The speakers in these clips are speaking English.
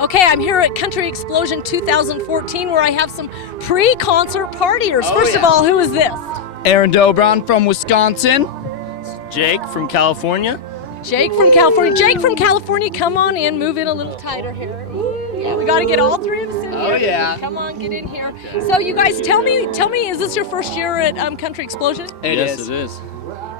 Okay, I'm here at Country Explosion 2014 where I have some pre-concert partiers. First of all, who is this? Aaron Dobron from Wisconsin. Jake from California. Jake from California. Jake from California, come on in, move in a little tighter here. Yeah, we got to get all three of us in here. Oh yeah. Come on, get in here. So you guys, tell me, is this your first year at Country Explosion? Yes, it is.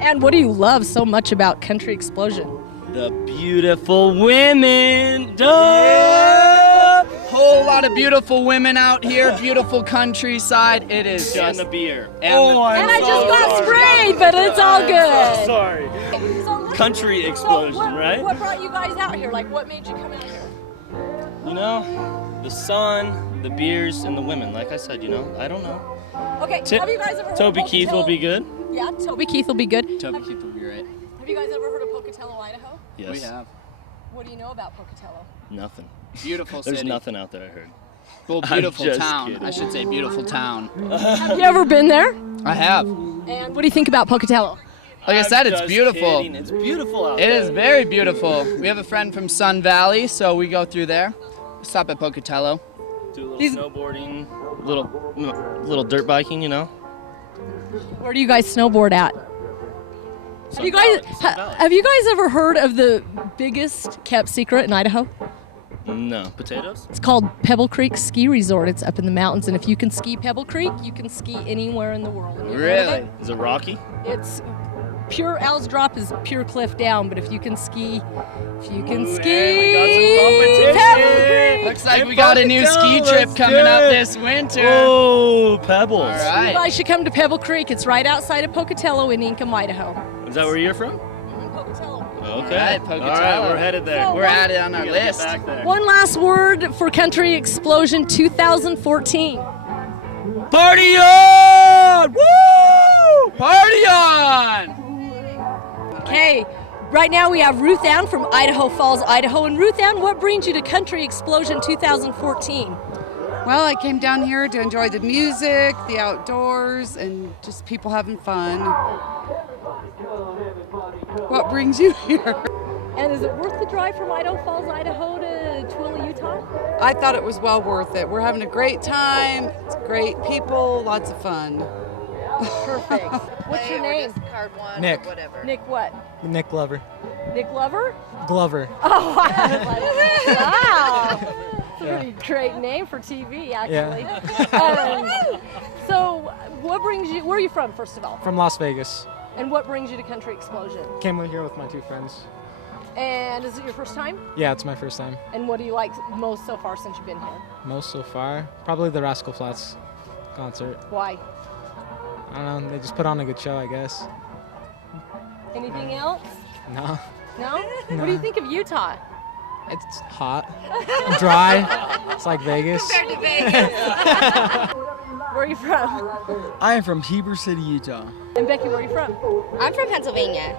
And what do you love so much about Country Explosion? The beautiful women. Yeah. Whole lot of beautiful women out here, beautiful countryside. It is And just the beer. And I just got sprayed, but it's all good. So sorry. So listen, Country Explosion, right? What brought you guys out here? Like, what made you come out here? You know, the sun, the beers, and the women. Like I said, you know, I don't know. Okay, have you guys ever heard Toby of Keith will Pocatello? be good. Yeah, Toby Keith will be good. Toby Keith will be right. Have you guys ever heard of Pocatello, Idaho? Yes. We have. What do you know about Pocatello? Nothing. Beautiful city. There's nothing out there, I heard. Well, I'm beautiful just town. kidding. I should say beautiful town. Have you ever been there? I have. And what do you think about Pocatello? Like I said, it's just beautiful. kidding. It's beautiful out It there. is very beautiful. We have a friend from Sun Valley, so we go through there. Stop at Pocatello. Do a little snowboarding, little dirt biking, you know. Where do you guys snowboard at? Have you guys ever heard of the biggest kept secret in Idaho? No. Potatoes? It's called Pebble Creek Ski Resort. It's up in the mountains, and if you can ski Pebble Creek, you can ski anywhere in the world. Have you heard of Really? it? Is it rocky? It's pure. Owl's Drop is pure cliff down, but if you can ski, Hey, we got some competition. Pebble Creek. Looks like we got a new ski trip coming up this winter. Oh, Pebbles. All You right. guys should come to Pebble Creek. It's right outside of Pocatello in Ingham, Idaho. Is that where you're from? Pocatello. Okay. right, Pocatello. All right, we're headed there. So- We're at it on our We gotta get list. back there. One last word for Country Explosion 2014. Party on! Woo! Party on! Okay, right now we have Ruth Ann from Idaho Falls, Idaho. And Ruth Ann, what brings you to Country Explosion 2014? Well, I came down here to enjoy the music, the outdoors, and just people having fun. What brings you here? And is it worth the drive from Idaho Falls, Idaho to TOOELE, Utah? I thought it was well worth it. We're having a great time. It's great people, lots of fun. Perfect. What's your name? Nick. Nick what? Nick Glover. Nick Lover? Glover. Oh, wow. It's a pretty great name for TV, actually. So, what brings you, where are you from, first of all? From Las Vegas. And what brings you to Country Explosion? Came in here with my two friends. And is it your first time? Yeah, it's my first time. And what do you like most so far since you've been here? Most so far. Probably the Rascal Flatts concert. Why? I don't know, they just put on a good show, I guess. Anything else? No. No? What do you think of Utah? It's hot. Dry. It's like Vegas. Where are you from? I am from Heber City, Utah. And Becky, where are you from? I'm from Pennsylvania.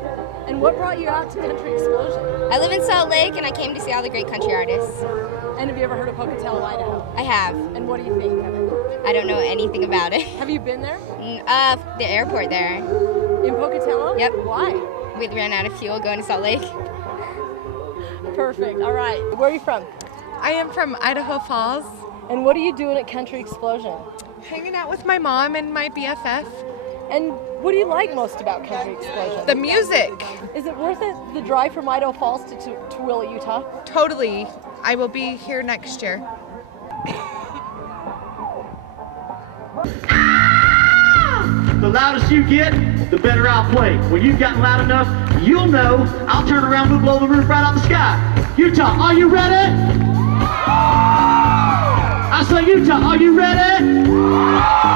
And what brought you out to Country Explosion? I live in Salt Lake and I came to see all the great country artists. And have you ever heard of Pocatello, Idaho? I have. And what do you think of it? I don't know anything about it. Have you been there? The airport there. In Pocatello? Yep. Why? We ran out of fuel going to Salt Lake. Perfect. All right. Where are you from? I am from Idaho Falls, And what are you doing at Country Explosion? hanging out with my mom and my BFF. And what do you like most about Country Explosion? The music, Is it worth it, the drive from Idaho Falls to TOOELE, Utah? totally. I will be here next year. The loudest you get, the better I'll play. When you've gotten loud enough, you'll know I'll turn around, we'll blow the roof right out the sky. Utah, are you ready? I say, Utah, are you ready?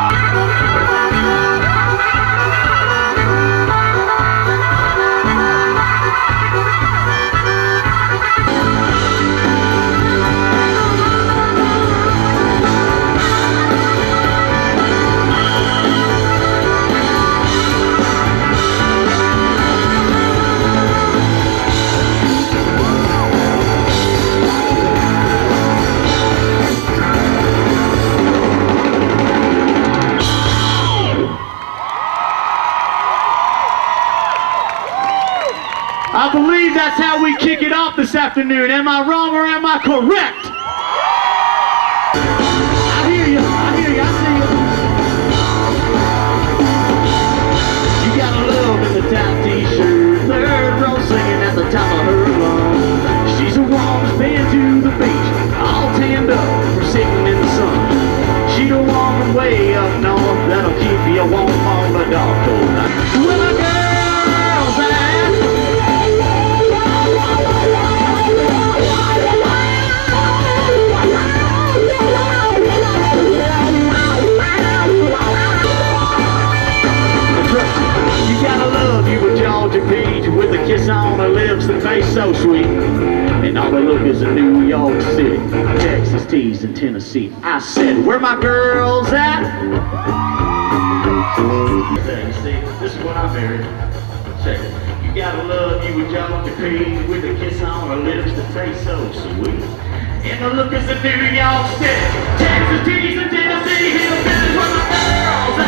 I believe that's how we kick it off this afternoon. Am I wrong or am I correct? stone cold. Where my girls at? You gotta love you a Georgia peach with a kiss on her lips that taste so sweet. And all they look is in New York City, Texas, T's, and Tennessee. I said, where my girls at? See, this is what I married. Check it. You gotta love you a Georgia peach with a kiss on her lips that taste so sweet. And the look is in New York City, Texas, T's, and Tennessee. Hillbillies, where my girls at?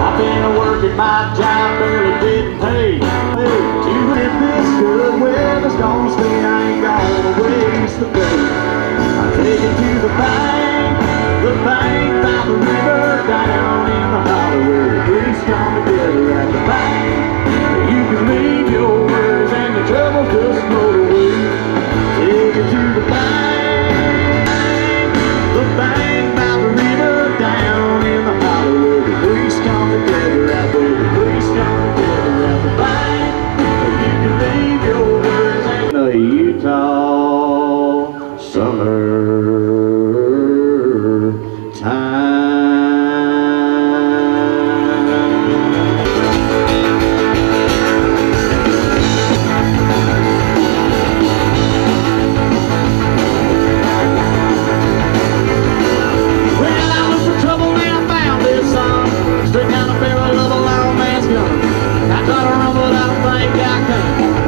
I've been working my job, barely getting paid. To if this good weather's gonna stay, I ain't gonna waste the day. I take it to the bank by the river, down in the hollow where the creeks come together at the bank. You can leave your worries and your troubles just float away. Take it to the bank by the river, down in the hollow where the creeks come together at the bank. You can leave your worries and the Utah summer time. Well, I looked for trouble and I found this song. Straight down the barrel of a long man's gun. I tried to run, but I don't think I can.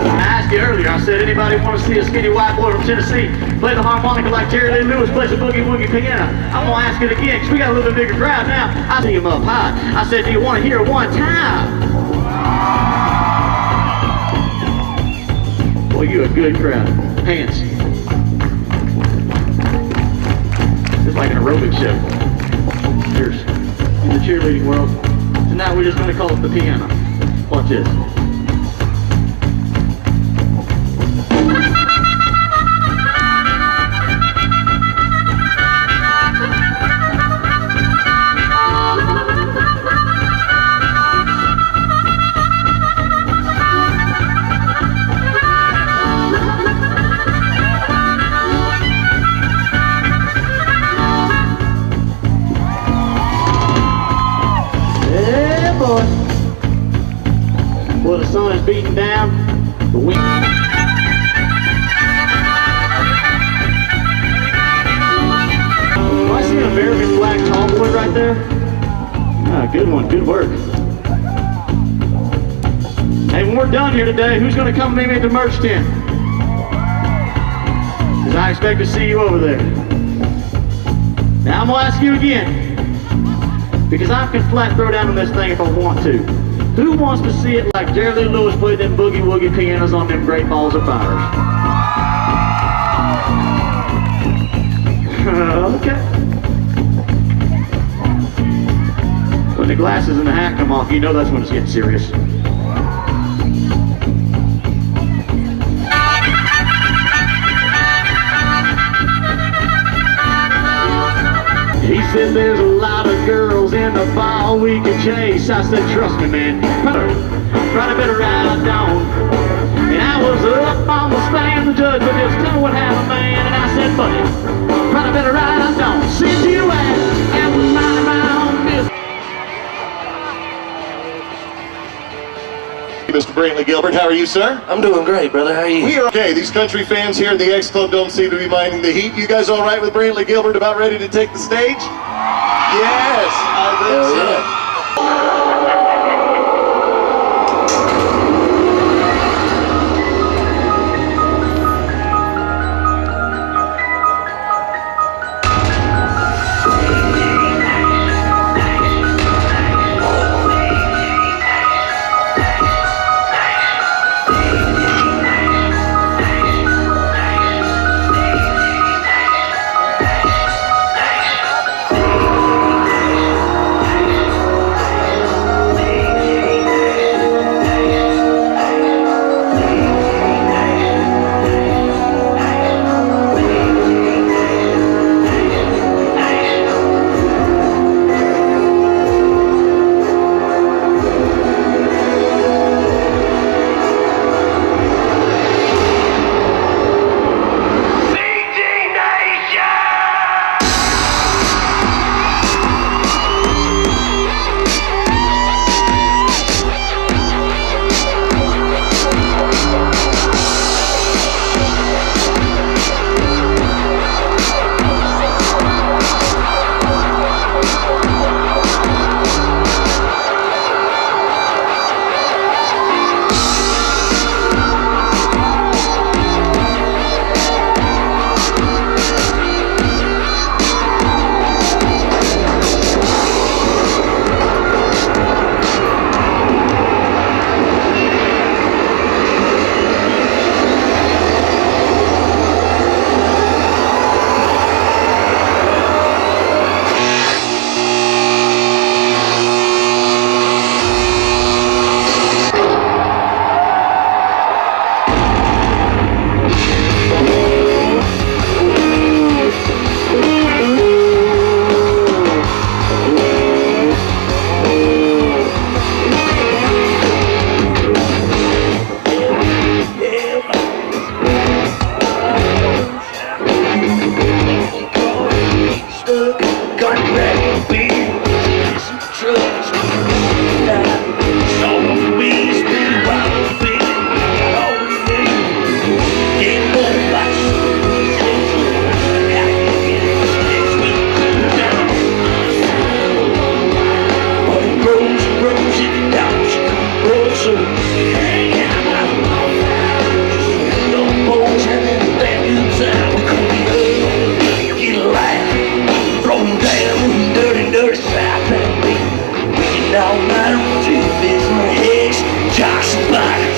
I asked you earlier, I said, anybody want to see a skinny white boy from Tennessee play the harmonica like Jerry Lee Lewis plays a boogie woogie piano? I'm going to ask it again, because we got a little bit bigger crowd now. I see him up high. I said, do you want to hear it one time? Boy, you a good crowd. Hands. It's like an aerobic show. Cheers. In the cheerleading world. Tonight we're just going to call it the piano. Watch this. Yeah, boy. Well, the sun is beating down. The wind. Do I see an American flag tall boy right there? Ah, good one. Good work. Hey, when we're done here today, who's going to come meet me at the merch tent? Because I expect to see you over there. Now, I'm going to ask you again. Because I can flat throw down on this thing if I want to. Who wants to see it like Jerry Lee Lewis played them boogie woogie pianos on them great balls of fire? Okay. When the glasses and the hat come off, you know that's when it's getting serious. He said there's a lot of girls in the ball we can chase. I said, trust me, man. Probably better ride down. And I was up on the stand, the judge would just tell what happened, man. And I said, buddy, probably better ride down. Send you out and was minding my own business. Mr. Brantley Gilbert, how are you, sir? I'm doing great, brother. How are you? We are okay. These country fans here at the X Club don't seem to be minding the heat. You guys all right with Brantley Gilbert about ready to take the stage? Yes, I think so. Yeah.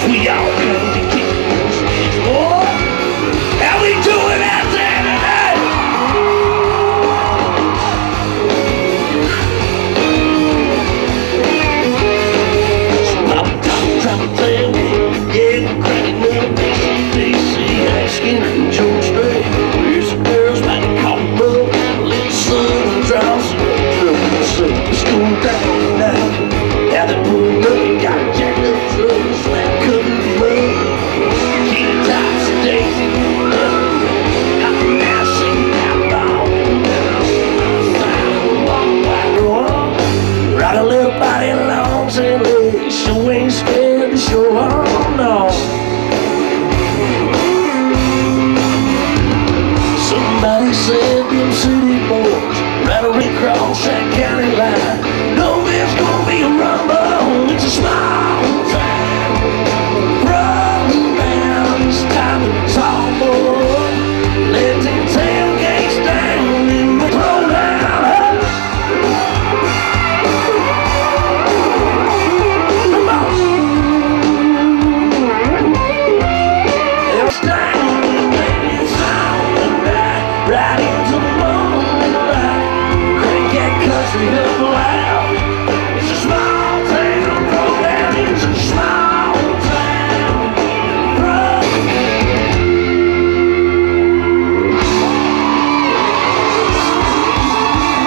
We all come to kick the stage, boy. How we doing out there tonight? Pop, top, drop, play away. Yeah, cracking up, DC, asking and George Strait. Where's the girls about to call them up? Let the sun draw some trouble. It's going down now. Now they're pulling up, you got a jacked up truck, slap covered in mud. Keep the tops of daisy. Hop now, sing out loud. Ride a little body along, say legs. Sure ain't scared to show on, no. Somebody said them city boys right across that county line. No, there's gonna be a rumble. It's a small town. Run down, it's time to talk, boy. Let them tailgates down and roll down. Come on. It's down and it's on the night, right into the morning light. Crank that country up loud. It's a small town program. It's a small town program.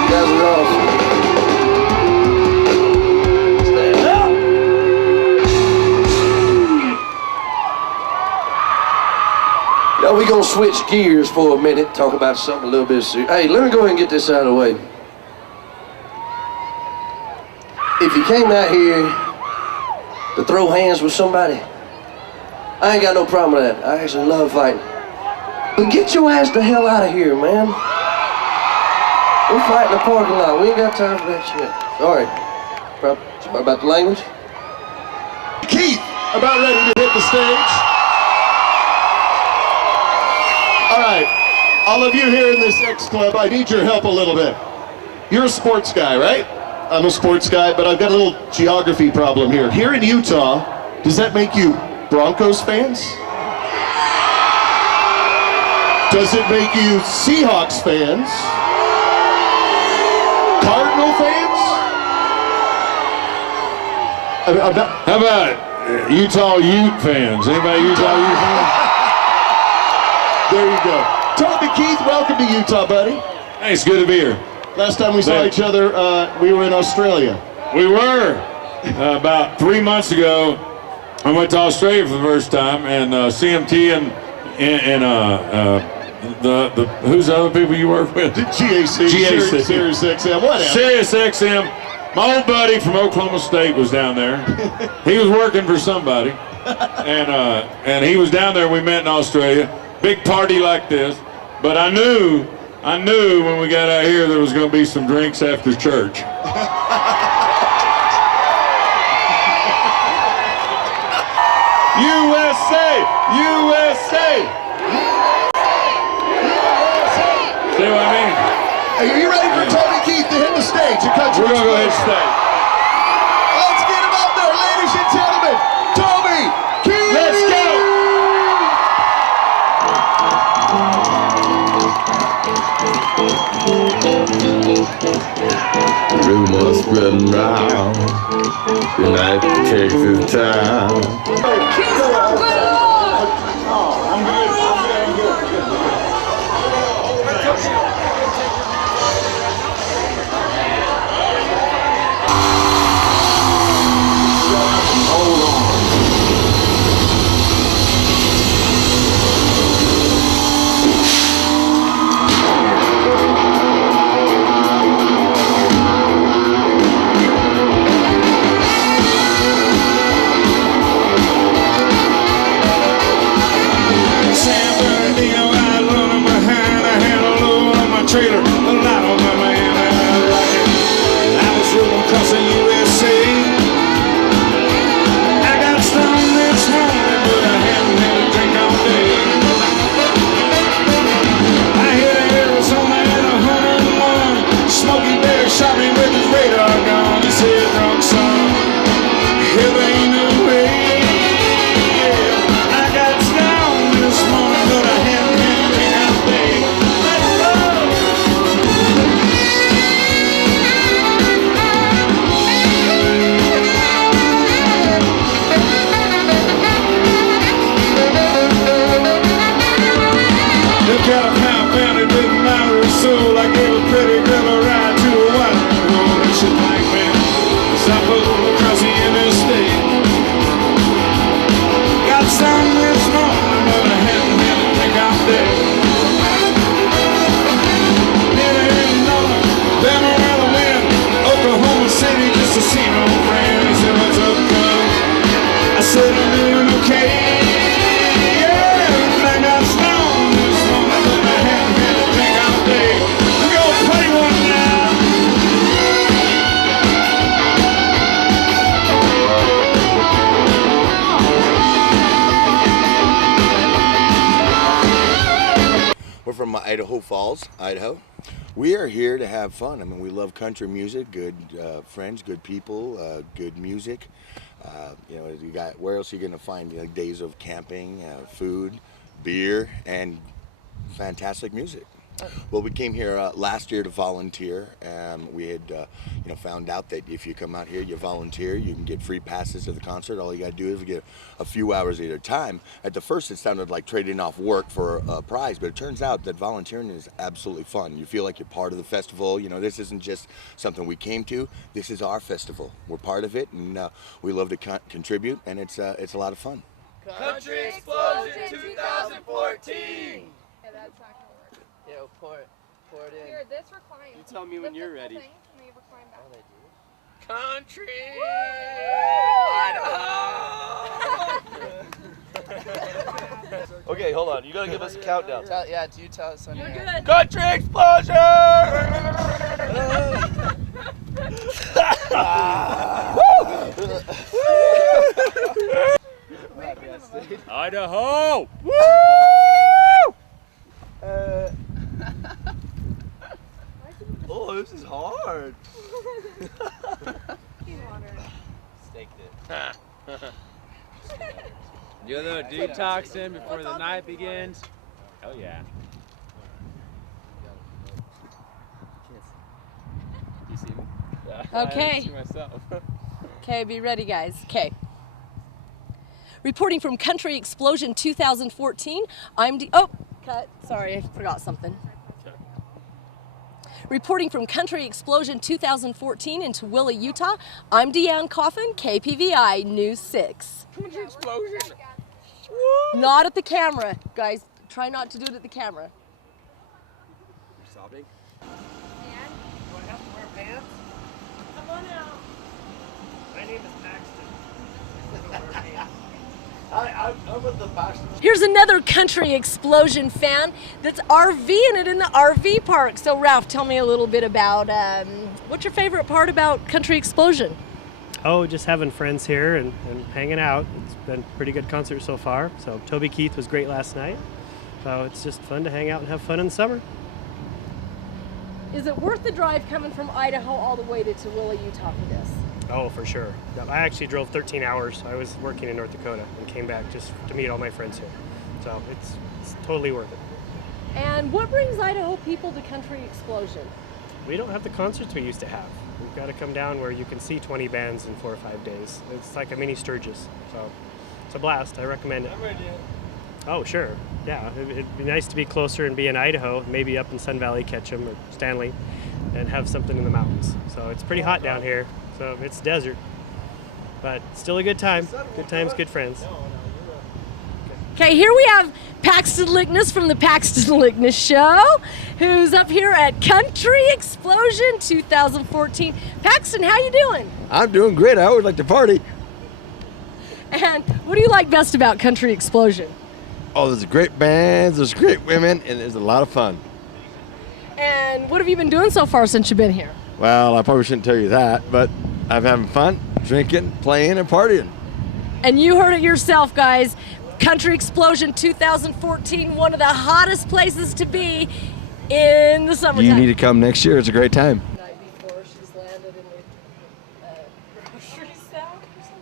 Guys are awesome. Stand up. Now we're gonna switch gears for a minute, talk about something a little bit serious. Hey, let me go ahead and get this out of the way. If you came out here to throw hands with somebody, I ain't got no problem with that. I actually love fighting. But get your ass the hell out of here, man. We're fighting in the parking lot. We ain't got time for that shit. Sorry. Sorry about the language. Keith, about ready to hit the stage. All right, all of you here in this X Club, I need your help a little bit. You're a sports guy, right? I'm a sports guy, but I've got a little geography problem here. Here in Utah, does that make you Broncos fans? Does it make you Seahawks fans? Cardinal fans? I'm not. How about Utah Ute fans? Anybody Utah Ute fans? There you go. Toby Keith, welcome to Utah, buddy. Hey, it's good to be here. Last time we saw each other, we were in Australia. We were. About 3 months ago, I went to Australia for the first time, and CMT and the who's the other people you work with? GAC, Sirius XM, whatever. Sirius XM. My old buddy from Oklahoma State was down there. He was working for somebody, and he was down there. We met in Australia. Big party like this, but I knew when we got out here there was going to be some drinks after church. USA! USA! See what I mean? Are you ready for Toby Keith to hit the stage? We're going to go hit the stage. Let's get him up there, ladies and gentlemen. Toby Keith! Let's go! Rumors spreading round, United Texas town. Idaho Falls, Idaho. We are here to have fun. I mean, we love country music, good friends, good people, good music. You know, you got, where else are you going to find days of camping, food, beer, and fantastic music? Well, we came here last year to volunteer. We had, found out that if you come out here, you volunteer, you can get free passes to the concert. All you got to do is get a few hours at a time. At the first, it sounded like trading off work for a prize, but it turns out that volunteering is absolutely fun. You feel like you're part of the festival. You know, this isn't just something we came to. This is our festival. We're part of it, and we love to contribute, and it's a lot of fun. Country Explosion 2014! Yeah, that's not gonna work. Yo, pour it in. Here, this reclines. You tell me when you're ready. Thing, and then you recline back. Country Idaho! Okay, hold on. You gotta give us a countdown. You tell us when you're good. Country Explosion! Idaho! Woo! Oh, this is hard. Staked it. You a little detoxing before the night begins. Hell yeah. You see me? Okay. I see myself. Okay, be ready, guys. Okay. Reporting from Country Explosion 2014, cut. Sorry, I forgot something. Reporting from Country Explosion 2014 in TOOELE, Utah, I'm Deanne Coffin, KPVI News 6. Country Explosion! Not at the camera, guys. Try not to do it at the camera. You're sobbing? And Do I have to wear pants? Come on out. My name is Paxton. I'm with the Paxton. Here's another Country Explosion fan that's RVing it in the RV park. So Ralph, tell me a little bit about what's your favorite part about Country Explosion? Oh, just having friends here and hanging out. It's been a pretty good concert so far. So Toby Keith was great last night. So it's just fun to hang out and have fun in the summer. Is it worth the drive coming from Idaho all the way to TOOELE, Utah for this? Oh, for sure. I actually drove 13 hours. I was working in North Dakota and came back just to meet all my friends here. So it's totally worth it. And what brings Idaho people to Country Explosion? We don't have the concerts we used to have. We've got to come down where you can see 20 bands in 4 or 5 days. It's like a mini Sturgis. So it's a blast. I recommend it. I'm ready. Oh, sure. Yeah, it'd be nice to be closer and be in Idaho, maybe up in Sun Valley, Ketchum or Stanley, and have something in the mountains. So it's pretty hot down here, so it's desert. But still a good time. Good times, good friends. Okay, here we have Paxton Lickness from the Paxton Lickness Show, who's up here at Country Explosion 2014. Paxton, how you doing? I'm doing great. I always like to party. And what do you like best about Country Explosion? Oh, there's great bands, there's great women, and there's a lot of fun. And what have you been doing so far since you've been here? Well, I probably shouldn't tell you that, but I'm having fun, drinking, playing, and partying. And you heard it yourself, guys. Country Explosion 2014, one of the hottest places to be in the summertime. You need to come next year. It's a great time. The night before she's landed in the grocery store or something.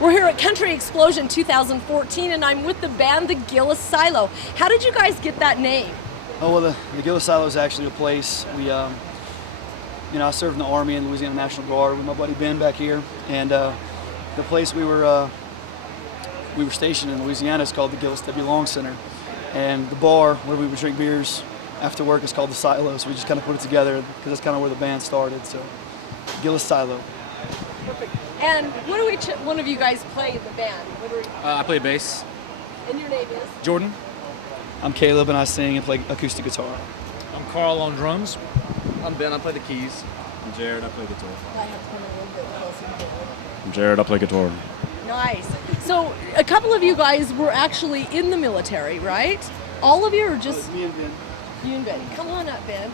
We're here at Country Explosion 2014, and I'm with the band The Gillis Silo. How did you guys get that name? Oh, well, the Gillis Silo is actually a place. We, I served in the Army and Louisiana National Guard with my buddy Ben back here, and the place we were stationed in Louisiana is called the Gillis W. Long Center, and the bar where we would drink beers after work is called the Silo. So we just kind of put it together because that's kind of where the band started. So, Gillis Silo. Perfect. And what do one of you guys play in the band? I play bass. And your name is? Jordan. I'm Caleb, and I sing and play acoustic guitar. I'm Carl on drums. I'm Ben. I play the keys. I'm Jared. I play guitar. I have to come a little bit closer to the I'm Jared. I play guitar. Nice. So a couple of you guys were actually in the military, right? All of you, or just me and Ben? You and Ben. Come on up, Ben.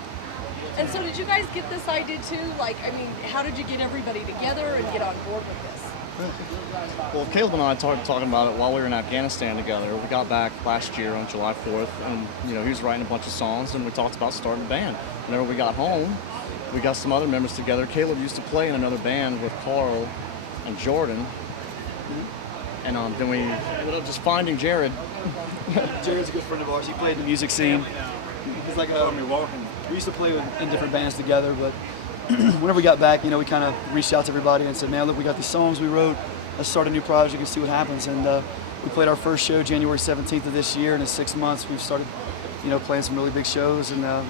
And so did you guys get this idea too? Like, I mean, how did you get everybody together and get on board with this? Well, Caleb and I started talking about it while we were in Afghanistan together. We got back last year on July 4th, and he was writing a bunch of songs, and we talked about starting a band. Whenever we got home, we got some other members together. Caleb used to play in another band with Carl and Jordan, and then we ended up just finding Jared. Jared's a good friend of ours. He played in the music scene. He's like we used to play in different bands together, but whenever we got back, we kind of reached out to everybody and said, man, look, we got these songs we wrote. Let's start a new project and see what happens. And we played our first show January 17th of this year, and in 6 months we've started, playing some really big shows, and our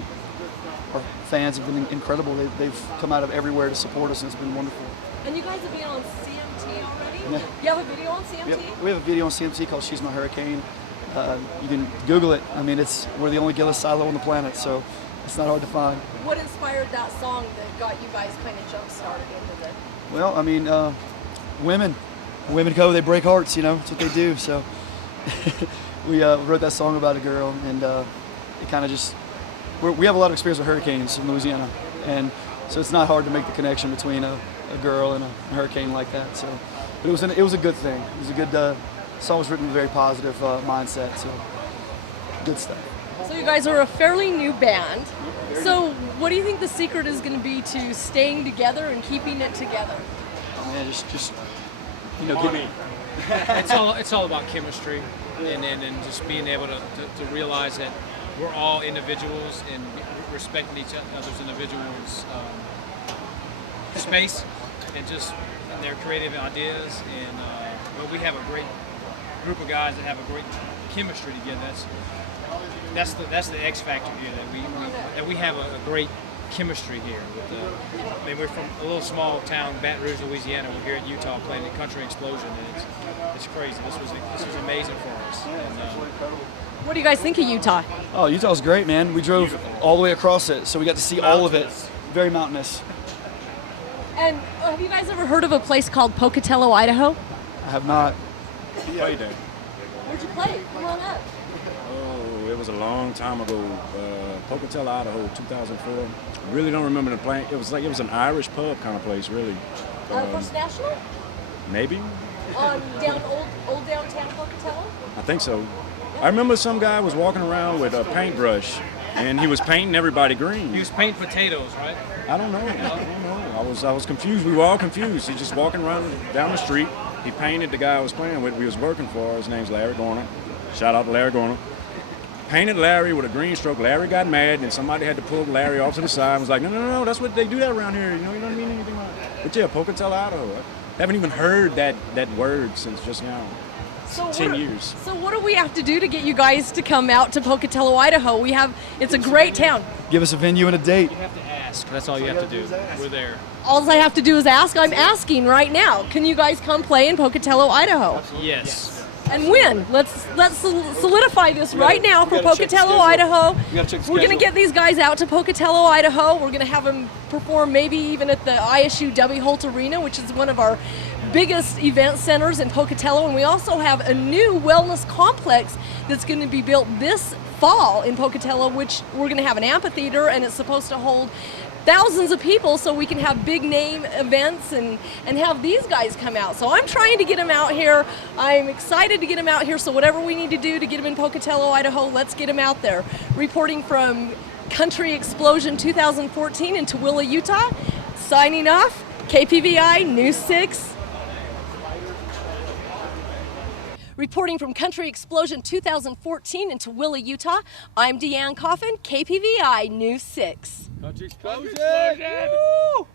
fans have been incredible. They've come out of everywhere to support us, and it's been wonderful. And you guys have been on CMT already? Yeah. You have a video on CMT? We have a video on CMT called She's My Hurricane. You can Google it. I mean, we're the only Gillis silo on the planet, so it's not hard to find. What inspired that song that got you guys kind of jump-started into it? Well, I mean, women go, they break hearts, that's what they do. So we wrote that song about a girl, and it kind of just, we have a lot of experience with hurricanes in Louisiana, and so it's not hard to make the connection between a girl and a hurricane like that. So, but it was a good thing. It was a good song. Was written with a very positive mindset, so good stuff. So you guys are a fairly new band. So what do you think the secret is going to be to staying together and keeping it together? Oh man, just Money. It's all about chemistry, and just being able to realize that we're all individuals and respecting each other's individuals' space and just their creative ideas. And we have a great group of guys that have a great chemistry together. That's the X factor here, that we have a great chemistry here. We're from a little small town, Baton Rouge, Louisiana. We're here in Utah playing at Country Explosion, and it's crazy. This was amazing for us. And, what do you guys think of Utah? Oh, Utah's great, man. We drove all the way across it, so we got to see all of it. Very mountainous. And have you guys ever heard of a place called Pocatello, Idaho? I have not. Played there. Where'd you play? Come on up. Oh, it was a long time ago. Pocatello, Idaho, 2004. Really don't remember the place. It was an Irish pub kind of place, really. First National? Maybe. Old downtown Pocatello? I think so. I remember some guy was walking around with a paintbrush, and he was painting everybody green. he was painting potatoes, right? I don't know. I was confused. We were all confused. He's just walking around down the street. He painted the guy I was playing with. We was working for. His name's Larry Gorner. Shout out to Larry Gorner. Painted Larry with a green stroke. Larry got mad, and somebody had to pull Larry off to the side and was like, no, that's what they do that around here. You know what I mean? Anything like that. But yeah, Pocatello, Idaho. I haven't even heard that word since just now. So 10 years. So what do we have to do to get you guys to come out to Pocatello, Idaho? It's a great town. Give us a venue and a date. You have to ask. That's all you have to do. We're there. All I have to do is ask. I'm asking right now. Can you guys come play in Pocatello, Idaho? Yes. And when? Let's solidify this right now for Pocatello, Idaho. We're going to get these guys out to Pocatello, Idaho. We're going to have them perform maybe even at the ISU W. Holt Arena, which is one of our biggest event centers in Pocatello. And we also have a new wellness complex that's going to be built this fall in Pocatello, which we're going to have an amphitheater, and it's supposed to hold thousands of people so we can have big name events and have these guys come out. So I'm trying to get them out here. I'm excited to get them out here. So whatever we need to do to get them in Pocatello, Idaho, let's get them out there. Reporting from Country Explosion 2014 in TOOELE, Utah. Signing off, KPVI News 6. Reporting from Country Explosion 2014 in TOOELE, Utah, I'm Deanne Coffin, KPVI News 6. Country Explosion! Woo!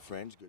Friends, good.